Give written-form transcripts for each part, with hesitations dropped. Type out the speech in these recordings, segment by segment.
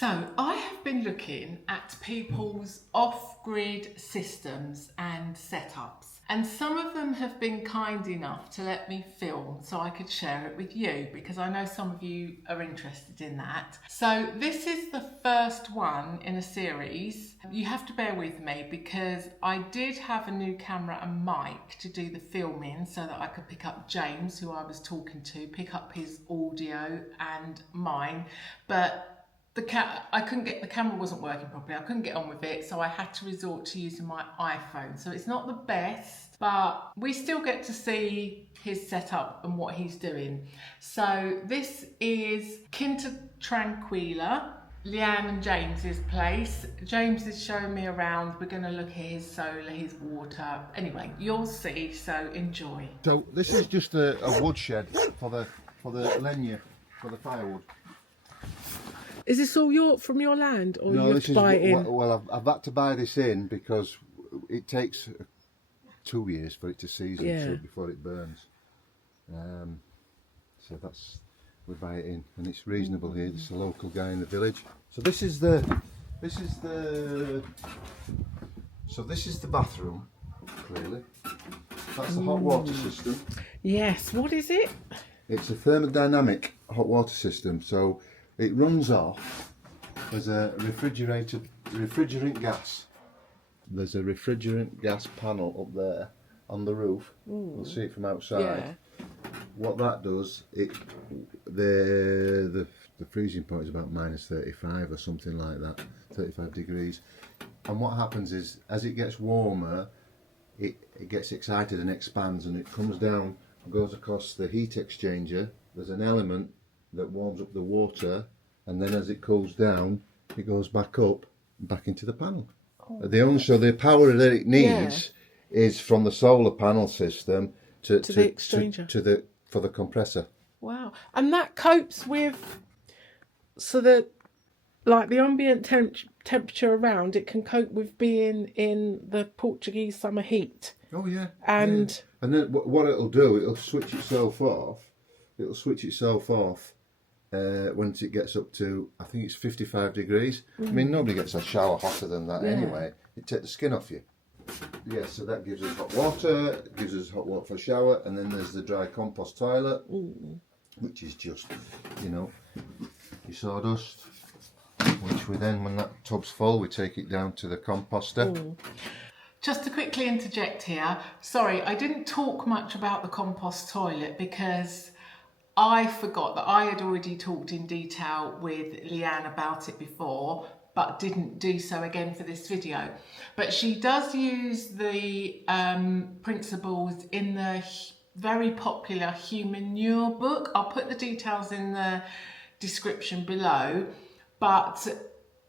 So I have been looking at people's off-grid systems and setups, and some of them have been kind enough to let me film so I could share it with you, because I know some of you are interested in that. So this is the first one in a series. You have to bear with me because I did have a new camera and mic to do the filming so that I could pick up James, who I was talking to, pick up his audio and mine, but I couldn't get, the camera wasn't working properly. I couldn't get on with it, so I had to resort to using my iPhone. So it's not the best, but we still get to see his setup and what he's doing. So this is Quinta Tranquila, Liane and James's place. James is showing me around. We're going to look at his solar, his water. Anyway, you'll see, so enjoy. So this is just a woodshed for the leña, for the firewood. Is this all from your land, or you have to buy it in? Well, I've had to buy this in because it takes 2 years for it to season before it burns. So we buy it in, and it's reasonable here. There's a local guy in the village. So this is the bathroom. Clearly, that's the hot water system. Yes. What is it? It's a thermodynamic hot water system. So it runs off as a refrigerant gas. There's a refrigerant gas panel up there on the roof. You'll see it from outside. Yeah. What that does, the freezing point is about minus 35 or something like that, 35 degrees. And what happens is, as it gets warmer, it gets excited and expands, and it comes down and goes across the heat exchanger. There's an element that warms up the water, and then as it cools down, it goes back up, back into the panel. So the power that it needs is from the solar panel system to the exchanger for the compressor. Wow! And that copes with, so that like the ambient temperature around it can cope with being in the Portuguese summer heat. Oh yeah. And then what it'll do, it'll switch itself off. Once it gets up to, I think it's 55 degrees. I mean, nobody gets a shower hotter than that anyway. It takes the skin off you. Yeah, so that gives us hot water, gives us hot water for a shower, and then there's the dry compost toilet, which is just, your sawdust, which we then, when that tub's full, we take it down to the composter. Just to quickly interject here, sorry, I didn't talk much about the compost toilet because I forgot that I had already talked in detail with Liane about it before, but didn't do so again for this video. But she does use the principles in the very popular humanure book. I'll put the details in the description below, but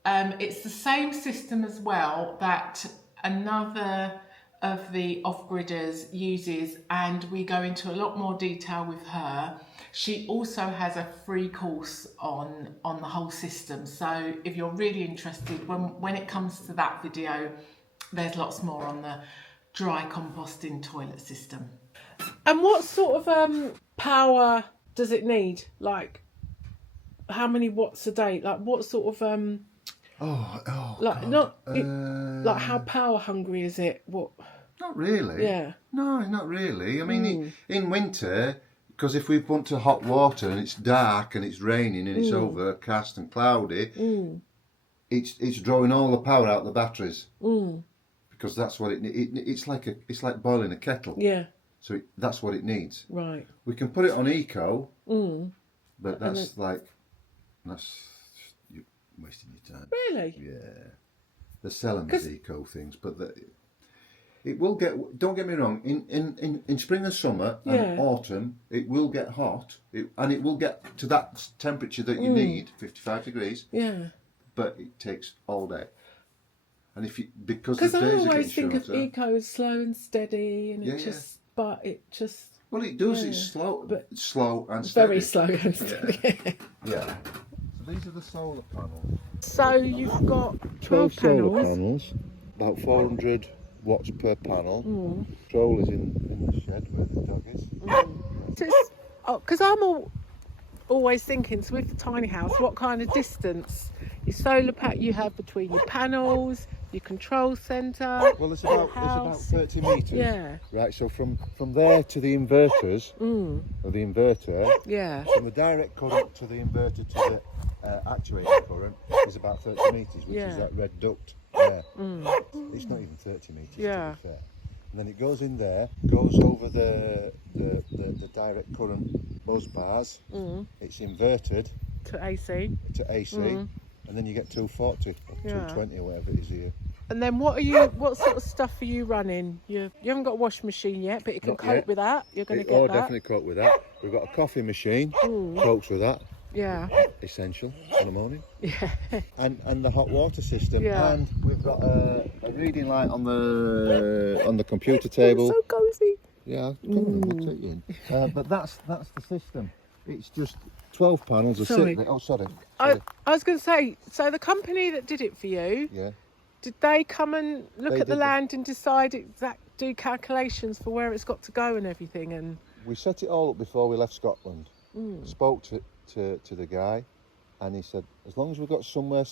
it's the same system as well that another of the off-gridders uses, and we go into a lot more detail with her. She also has a free course on the whole system, so if you're really interested, when it comes to that video, there's lots more on the dry composting toilet system. And what sort of power does it need? Like, how many watts a day? Like, what sort of like how power hungry is it? What? Not really. Yeah. No, not really. I mean, in winter, because if we want to hot water and it's dark and it's raining and it's overcast and cloudy, it's drawing all the power out of the batteries. Because that's what it's like boiling a kettle. Yeah. So that's what it needs. Right. We can put it on eco, but that's you're wasting your time. Really? Yeah. They're selling these eco things, but it will get. Don't get me wrong. In spring and summer and autumn, it will get hot, and it will get to that temperature that you need, 55 degrees. Yeah. But it takes all day. And because I always think of eco as slow and steady, and but it just. Well, it does. It's slow, but slow and steady. Very slow and steady. Yeah. So these are the solar panels. So you've got 12 solar panels, about 400 watts per panel. Control is in the shed where the dog is. Because I'm always thinking, so with the tiny house, what kind of distance your solar pack you have between your panels, your control centre. Well, it's about 30 metres. Yeah. Right, so from there to the inverters, or the inverter, Yeah. from the direct current to the inverter to the actuator current is about 30 metres, which is that red duct there. It's not even 30 metres, to be fair. And then it goes in there, goes over the direct current buzz bars. It's inverted To AC. And then you get 240 or 220 or whatever it is here. And then what sort of stuff are you running? You haven't got a washing machine yet, but it can cope with that. You're going to get that. Definitely cope with that. We've got a coffee machine, copes with that. Yeah. Essential in the morning. Yeah. And the hot water system. Yeah. And we've got a reading light on the computer table. So cosy. Yeah, come on, we'll take you in. But that's the system. It's just 12 panels. Sorry. Sorry. I was going to say, so the company that did it for you, did they come and look at the land and decide do calculations for where it's got to go and everything? And we set it all up before we left Scotland. Spoke to the guy, and he said, as long as we've got somewhere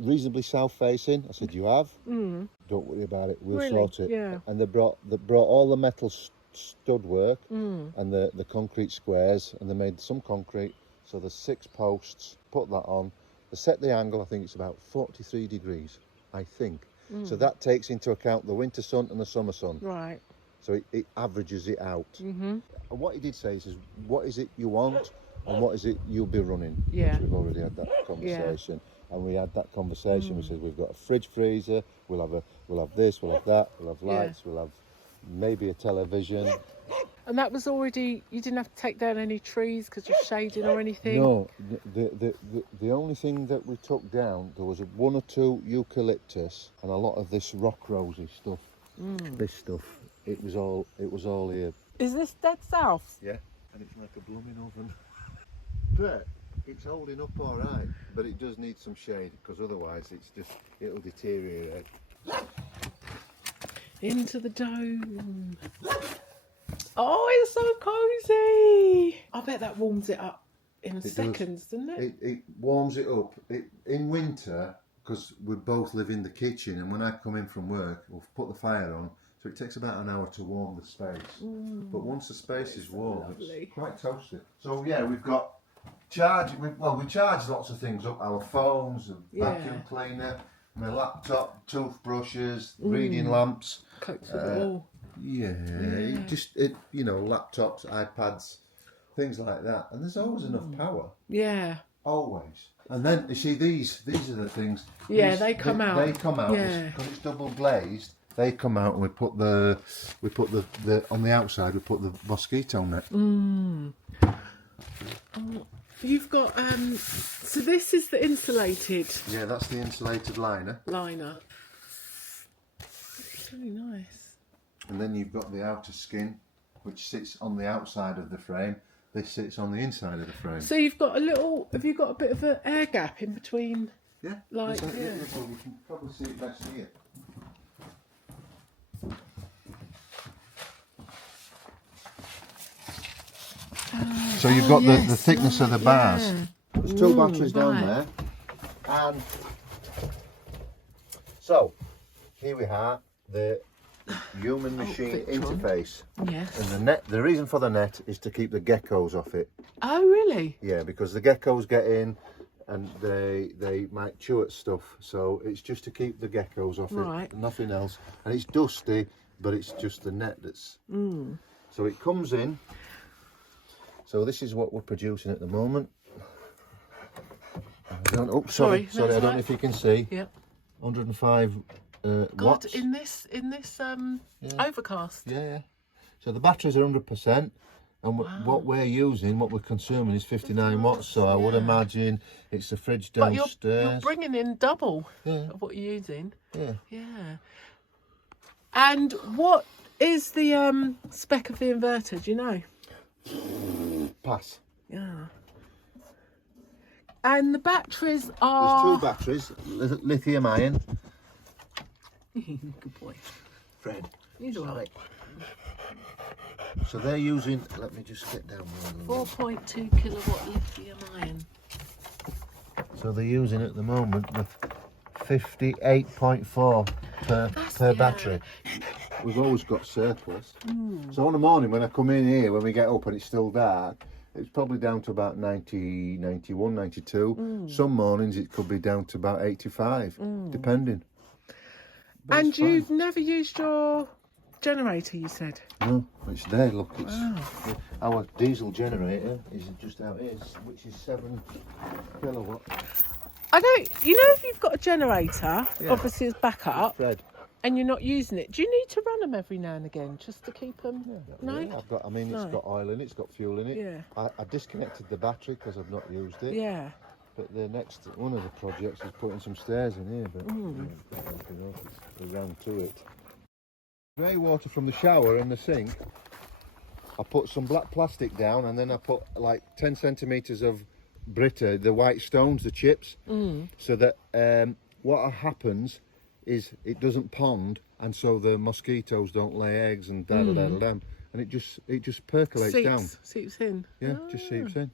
reasonably south facing. I said, you have? Don't worry about it, we'll sort it. Yeah. And they brought all the metal stud work and the concrete squares, and they made some concrete. So there's 6 posts, put that on. They set the angle, I think it's about 43 degrees, I think. So that takes into account the winter sun and the summer sun. Right. So it averages it out. And what he did say is, what is it you want and what is it you'll be running? Yeah. Which we've already had that conversation. And we had that conversation. We said, we've got a fridge freezer, we'll have this, we'll have that, we'll have lights, we'll have maybe a television. And that was already, you didn't have to take down any trees because of shading or anything? No, the only thing that we took down, there was 1 or 2 eucalyptus and a lot of this rock rosy stuff. This stuff, it was all here. Is this dead south? Yeah, and it's like a blooming oven. But it's holding up all right, but it does need some shade because otherwise it'll deteriorate. Into the dome. Oh, it's so cosy. I bet that warms it up in seconds, doesn't it? It warms it up. In winter, because we both live in the kitchen, and when I come in from work, we'll put the fire on, so it takes about an hour to warm the space. But once the space is warm, it's quite toasty. So yeah, we've got we charge lots of things up, our phones, a vacuum cleaner, my laptop, toothbrushes, reading lamps. Copes with it all. Laptops, iPads, things like that. And there's always enough power. Yeah. Always. And then, you see, these are the things. Yeah, they come out. They come out, because it's double glazed. They come out and we put the on the outside, we put the mosquito net. You've got, so this is the insulated. Yeah, that's the insulated liner. It's really nice. And then you've got the outer skin, which sits on the outside of the frame. This sits on the inside of the frame. So have you got a bit of an air gap in between? Yeah. Well, you can probably see it best here. So you've got the thickness of the bars. Yeah. There's 2 batteries down there. And so, here we are, the human machine interface. Yes. And the reason for the net is to keep the geckos off it. Oh, really? Yeah, because the geckos get in and they might chew at stuff. So it's just to keep the geckos off it, nothing else. And it's dusty, but it's just the net that's... So it comes in. So this is what we're producing at the moment. Sorry, I don't know if you can see. Yep. 105 watts. In this overcast. Yeah. So the batteries are 100%, and what we're consuming is 59 watts. So I would imagine it's the fridge downstairs. But you're bringing in double of what you're using. Yeah. And what is the spec of the inverter? Do you know? Pass. Yeah. And the batteries are... There's 2 batteries, lithium ion. Good boy. Fred. He's all right. So they're using, let me just get down one. 4.2 kilowatt lithium ion. So they're using at the moment the 58.4 per battery. We've always got surplus. So on the morning when I come in here, when we get up and it's still dark, it's probably down to about 90, 91, 92. Some mornings it could be down to about 85, depending. But And you've never used your generator, you said? No, it's there, look. It's our diesel generator is just out here, which is 7 kilowatt. I don't, you know, if you've got a generator, obviously as backup, Fred. and you're not using it, do you need to run them every now and again just to keep them? No? Really. It's got oil in it, it's got fuel in it. Yeah. I disconnected the battery because I've not used it. Yeah. But the next one of the projects is putting some stairs in here, but we ran to it. Grey water from the shower and the sink, I put some black plastic down, and then I put like 10 centimetres of Brita, the white stones, the chips, so that what happens is it doesn't pond, and so the mosquitoes don't lay eggs and and it just percolates down. Seeps in. Yeah, just seeps in.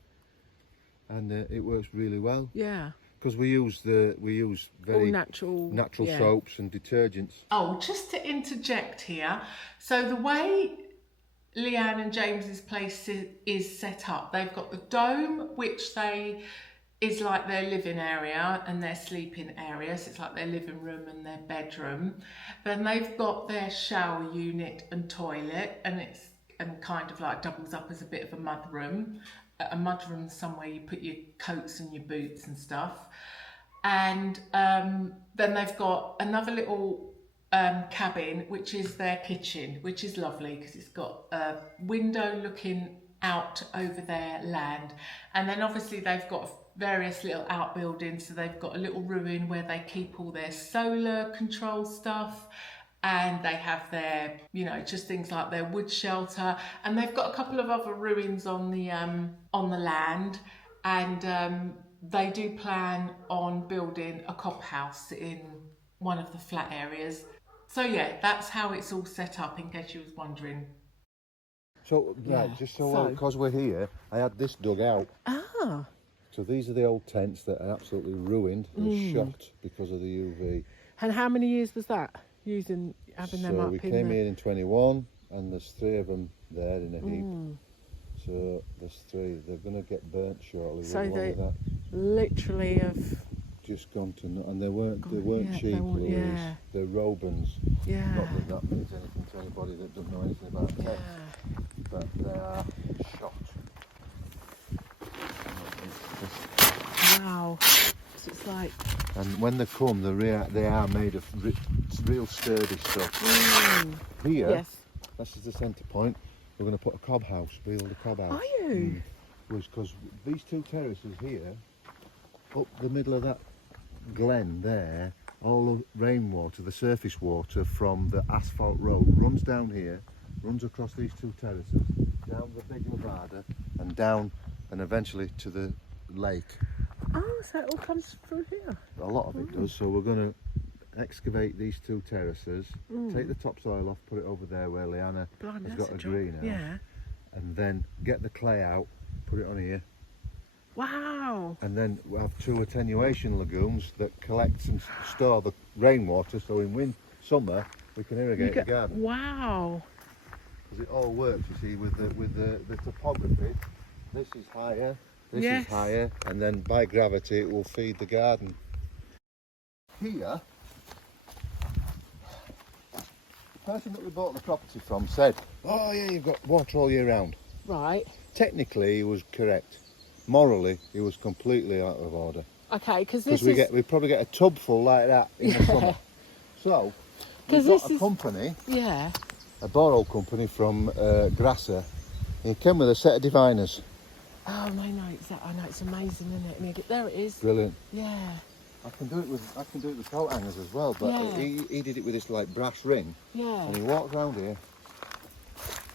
And it works really well. Yeah. Because we use very all natural soaps and detergents. Oh, just to interject here, so the way Liane and James's place is set up, they've got the dome, which is like their living area and their sleeping area, so it's like their living room and their bedroom. Then they've got their shower unit and toilet, and kind of like doubles up as a bit of a mudroom. A mudroom is somewhere you put your coats and your boots and stuff. And then they've got another little cabin, which is their kitchen, which is lovely because it's got a window looking out over their land. And then obviously they've got various little outbuildings. So they've got a little ruin where they keep all their solar control stuff. And they have their, just things like their wood shelter, and they've got a couple of other ruins on the land, and they do plan on building a cop house in one of the flat areas. So yeah, that's how it's all set up, in case you was wondering. So because we're here, I had this dug out. Ah. So these are the old tents that are absolutely ruined and shocked because of the UV. And how many years was that? Having them up in there? So we came here in 21, and there's 3 of them there in a heap. So there's 3. They're going to get burnt shortly. So they literally have just gone to, and they weren't cheap. They're Robins. Yeah. Not that means anything to anybody that doesn't know anything about tech, but they are shocked. Wow. So it's like. And when they come, they are made of real sturdy stuff. Here, this is the centre point. We're going to put a cob house, build a cob house. Are you? Because these 2 terraces here, up the middle of that glen there, all the rainwater, the surface water from the asphalt road runs down here, runs across these 2 terraces, down the big lavada, and down, and eventually to the lake. Oh, so it all comes through here? A lot of it does, so we're going to excavate these 2 terraces, take the topsoil off, put it over there where Liana has got a greenhouse, and then get the clay out, put it on here. Wow! And then we have 2 attenuation lagoons that collect and store the rainwater, so in summer we can irrigate the garden. Wow! Because it all works, you see, with the topography. This is higher. This is higher, and then by gravity it will feed the garden. Here, the person that we bought the property from said, "Oh yeah, you've got water all year round." Right. Technically, he was correct. Morally, he was completely out of order. Okay, because we probably get a tub full like that in the summer. So, we've got a company, a borehole company from Grasser. He came with a set of diviners. Oh, I know it's amazing, isn't it? There it is. Brilliant. Yeah. I can do it with coat hangers as well, but he did it with this like brass ring. Yeah. And he walked around here.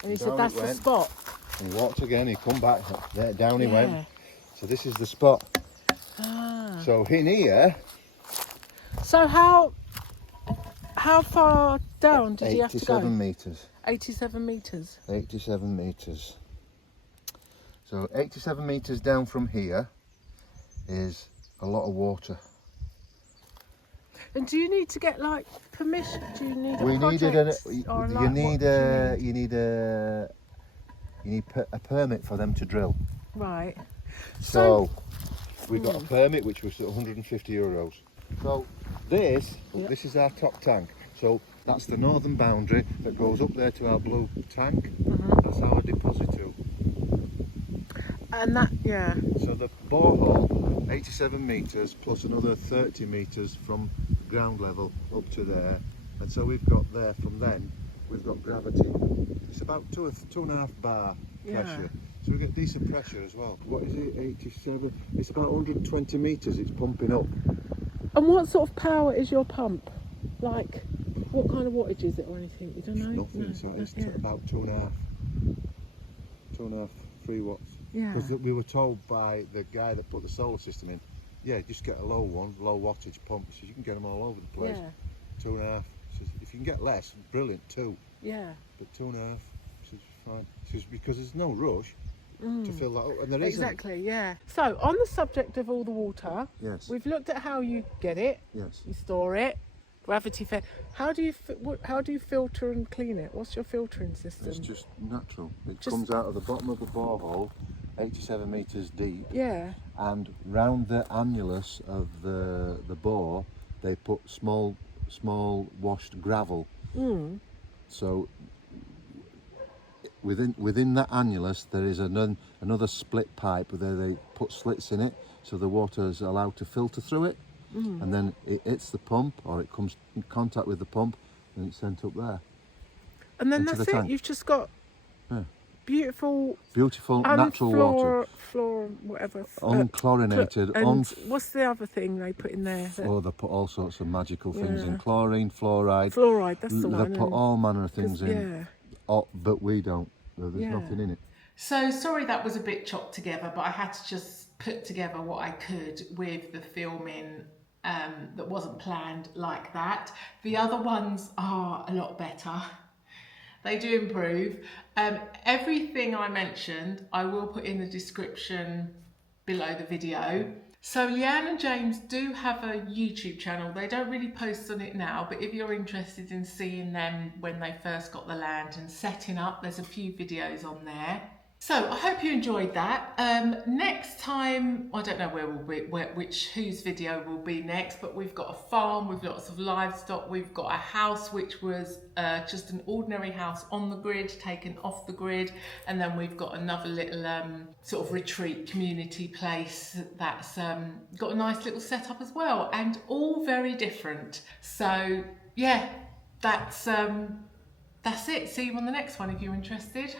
And he said that's the spot. And he walked again. He come back. There, down he went. So this is the spot. Ah. So in here. So how far down did you have to go? 87 metres. 87 metres. 87 metres. So 87 metres down from here is a lot of water. And do you need to get like permission? Do you need a We project? needed Or you like, need what do you need a permit for them to drill. Right. So we got a permit which was €150. So this is our top tank. So that's the northern boundary that goes up there to our blue tank. That's our depositor. And that, yeah. So the borehole, 87 metres plus another 30 metres from ground level up to there. And so we've got there from then, we've got gravity. It's about 2.5 bar pressure. So we get decent pressure as well. What is it, 87? It's about 120 metres it's pumping up. And what sort of power is your pump? Like, what kind of wattage is it or anything? You don't know? Nothing, so it's about 2.5, 3 watts. Yeah. Because we were told by the guy that put the solar system in, yeah, just get a low wattage pump. So you can get them all over the place. Yeah. 2.5. So if you can get less, brilliant, 2. Yeah. But 2.5, so it's fine. So it's because there's no rush to fill that up, and there isn't. Exactly, yeah. So on the subject of all the water, Yes. we've looked at how you get it. Yes. You store it, gravity fed. How do you filter and clean it? What's your filtering system? It's just natural. It comes out of the bottom of the borehole, 87 metres deep. Yeah. And round the annulus of the bore, they put small washed gravel. So within that annulus there is another split pipe where they put slits in it, so the water is allowed to filter through it, and then it hits the pump, or it comes in contact with the pump, and it's sent up there. And then into that's the it. tank. You've just got beautiful natural water, whatever. unchlorinated. And what's the other thing they put in there? Oh, they put all sorts of magical things in: chlorine, fluoride. Fluoride, that's the one. They put all manner of things in. Yeah. Oh, but we don't. There's nothing in it. So sorry that was a bit chopped together, but I had to just put together what I could with the filming that wasn't planned like that. The other ones are a lot better. They do improve. Everything I mentioned, I will put in the description below the video. So Liane and James do have a YouTube channel. They don't really post on it now, but if you're interested in seeing them when they first got the land and setting up, there's a few videos on there. So I hope you enjoyed that. Next time, I don't know whose video will be next, but we've got a farm with lots of livestock. We've got a house which was just an ordinary house on the grid, taken off the grid, and then we've got another little sort of retreat community place that's got a nice little setup as well, and all very different. So yeah, that's it. See you on the next one if you're interested.